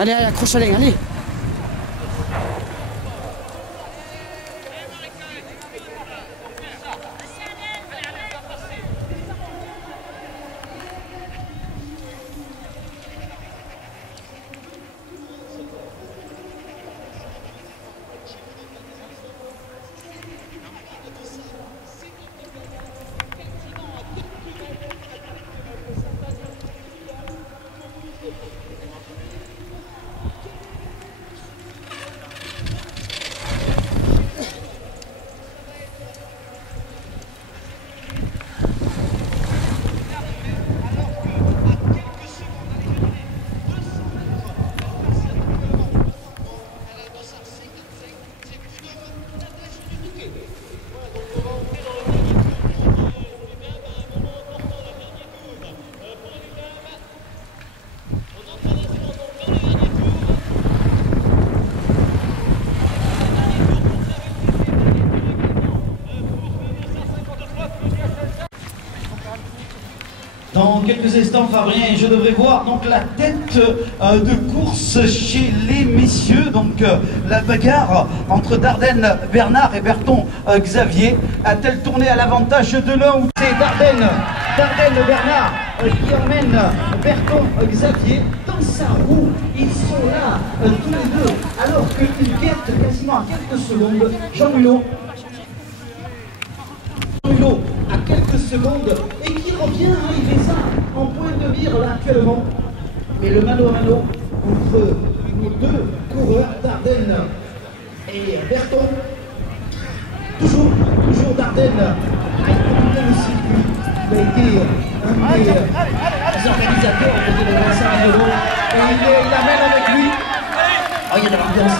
Allez, allez, accroche Alain, allez. Dans quelques instants, Fabien, je devrais voir donc la tête de course chez les messieurs. Donc la bagarre entre Dardenne Bernard et Berton Xavier a-t-elle tourné à l'avantage de l'un ou c'est Dardenne Bernard qui emmène Berton Xavier dans sa roue? Ils sont là tous les deux alors qu'ils guettent quasiment à quelques secondes Jean Mulot à quelques secondes et qui revient, il fait ça en point de mire là actuellement. Mais le mano à mano entre nos deux coureurs, Dardenne et Berton, toujours Dardenne a écouté le circuit. Il a été un des organisateurs de l'adversaire et il amène avec lui. Oh, il y a de l'ambiance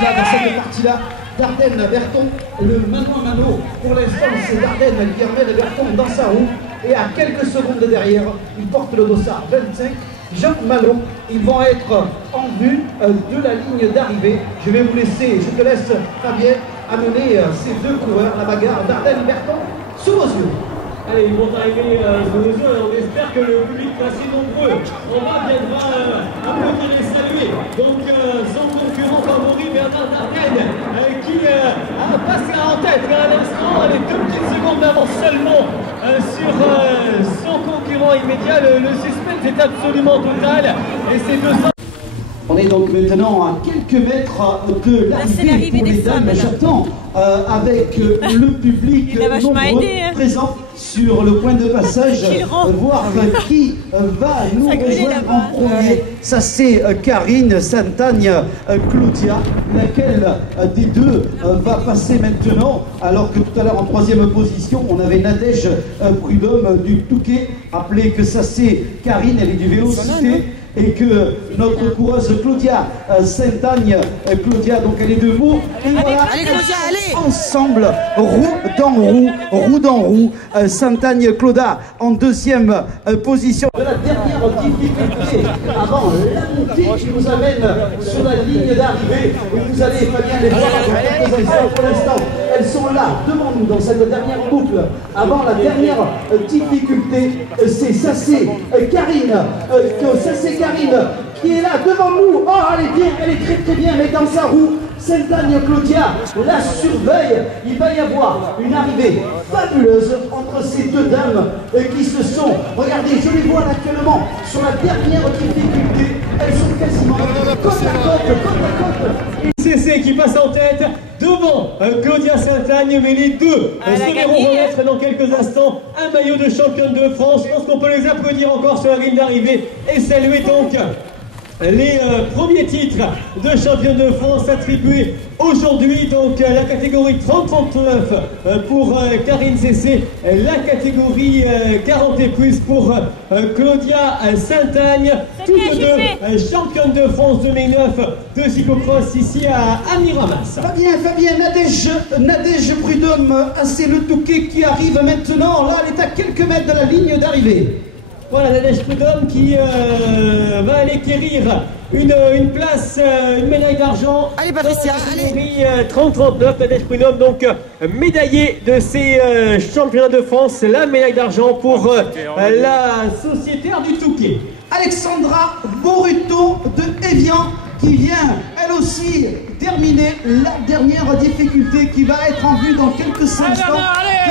là dans cette partie-là. Dardenne, Berton, le mano à mano, pour l'instant c'est Dardenne qui emmène Berton dans sa roue et à quelques secondes derrière, il porte le dossard 25, Jean Malot, ils vont être en vue de la ligne d'arrivée. Je vais vous laisser, je te laisse Fabien, amener ces deux coureurs, la bagarre Dardenne, Berton, sous vos yeux. Allez, ils vont arriver sous nos yeux et on espère que le public assez nombreux en bas viendra applaudir et saluer. Donc son concurrent favori Bernard Dardenne qui a passé en tête à l'instant, avec 2 petites secondes d'avance seulement sur son concurrent immédiat. Le suspense est absolument total et c'est 200. On est donc maintenant à quelques mètres de l'arrivée pour les dames. J'attends avec le public nombreux présent sur le point de passage, voir qui va nous rejoindre en premier. Ça c'est Karine Santagne Claudia, laquelle des deux va passer maintenant, alors que tout à l'heure en troisième position on avait Nadège Prudhomme du Touquet. Rappelez que ça c'est Karine, elle est du Vélocité, et que notre coureuse Claudia Saint-Agne, Claudia, donc elle est de Meaux, et voilà, allez, Claudia, allez. Ensemble, roue dans roue, Saint-Agne Claudia en deuxième position. De la dernière difficulté avant la montée qui nous amène sur la ligne d'arrivée, et vous allez Fabien les voir dans quelques instants. Pour l'instant, elles sont là devant nous dans cette dernière boucle avant la dernière difficulté. C'est Karine, Karine qui est là devant nous. Oh, elle est bien, elle est très très bien, mais dans sa roue, Saint-Agne Claudia la surveille. Il va y avoir une arrivée fabuleuse entre ces deux dames qui se sont, regardez, je les vois actuellement sur la dernière difficulté. Elles sont quasiment côte à côte. CC qui passe en tête devant Claudia Saint-Agne, mais les deux se verront remettre dans quelques instants un maillot de championne de France. Je pense qu'on peut les applaudir encore sur la ligne d'arrivée et saluer donc les premiers titres de championne de France attribués aujourd'hui, donc la catégorie 30-39 pour Karine CC, la catégorie 40 et plus pour Claudia Saint-Agne, toutes deux championnes de France 2009 de cyclocross ici à Miramas. Fabien, Nadège Prudhomme, c'est le Touquet qui arrive maintenant, là elle est à quelques mètres de la ligne d'arrivée. Voilà, Nadège Prudhomme qui va aller acquérir une place, une médaille d'argent. Allez Patricia, allez. 30-39, Nadège Prudhomme, donc médaillée de ces championnats de France, la médaille d'argent pour la Sociétaire du Touquet. Allez. Alexandra Boruto de Evian qui vient elle aussi terminer la dernière difficulté qui va être en vue dans quelques instants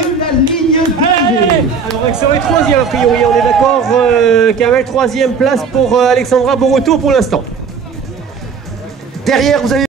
de la ligne d'arrivée. Alors elle serait troisième a priori, on est d'accord Kamel, troisième place pour Alexandra Boruto pour l'instant. Derrière, vous avez